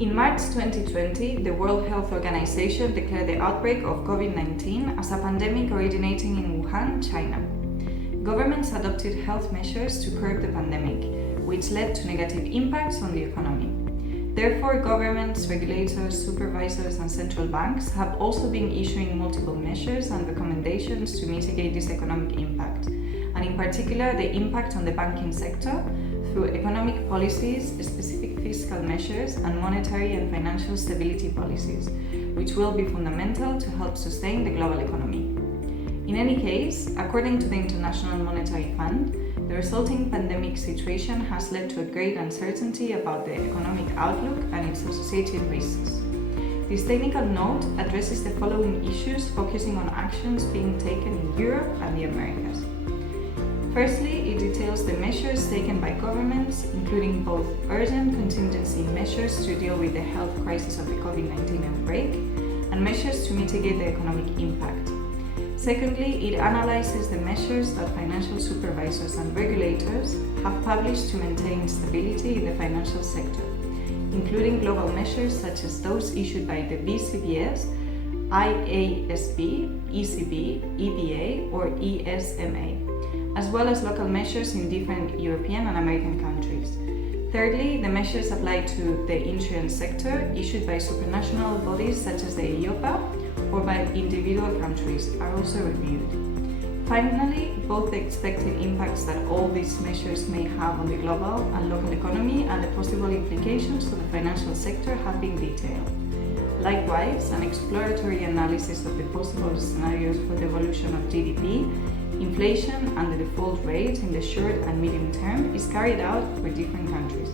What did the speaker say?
In March 2020, the World Health Organization declared the outbreak of COVID-19 as a pandemic originating in Wuhan, China. Governments adopted health measures to curb the pandemic, which led to negative impacts on the economy. Therefore, governments, regulators, supervisors, and central banks have also been issuing multiple measures and recommendations to mitigate this economic impact, and in particular the impact on the banking sector through economic policies, specific fiscal measures, and monetary and financial stability policies, which will be fundamental to help sustain the global economy. In any case, according to the International Monetary Fund, the resulting pandemic situation has led to a great uncertainty about the economic outlook and its associated risks. This technical note addresses the following issues, focusing on actions being taken in Europe and the Americas. Firstly, it details the measures taken by governments, including both urgent contingency measures to deal with the health crisis of the COVID-19 outbreak and measures to mitigate the economic impact. Secondly, it analyzes the measures that financial supervisors and regulators have published to maintain stability in the financial sector, including global measures such as those issued by the BCBS, IASB, ECB, EBA, or ESMA, as well as local measures in different European and American countries. Thirdly, the measures applied to the insurance sector issued by supranational bodies such as the EIOPA or by individual countries are also reviewed. Finally, both the expected impacts that all these measures may have on the global and local economy and the possible implications for the financial sector have been detailed. Likewise, an exploratory analysis of the possible scenarios for the evolution of GDP, inflation, and the default rate in the short and medium term is carried out for different countries.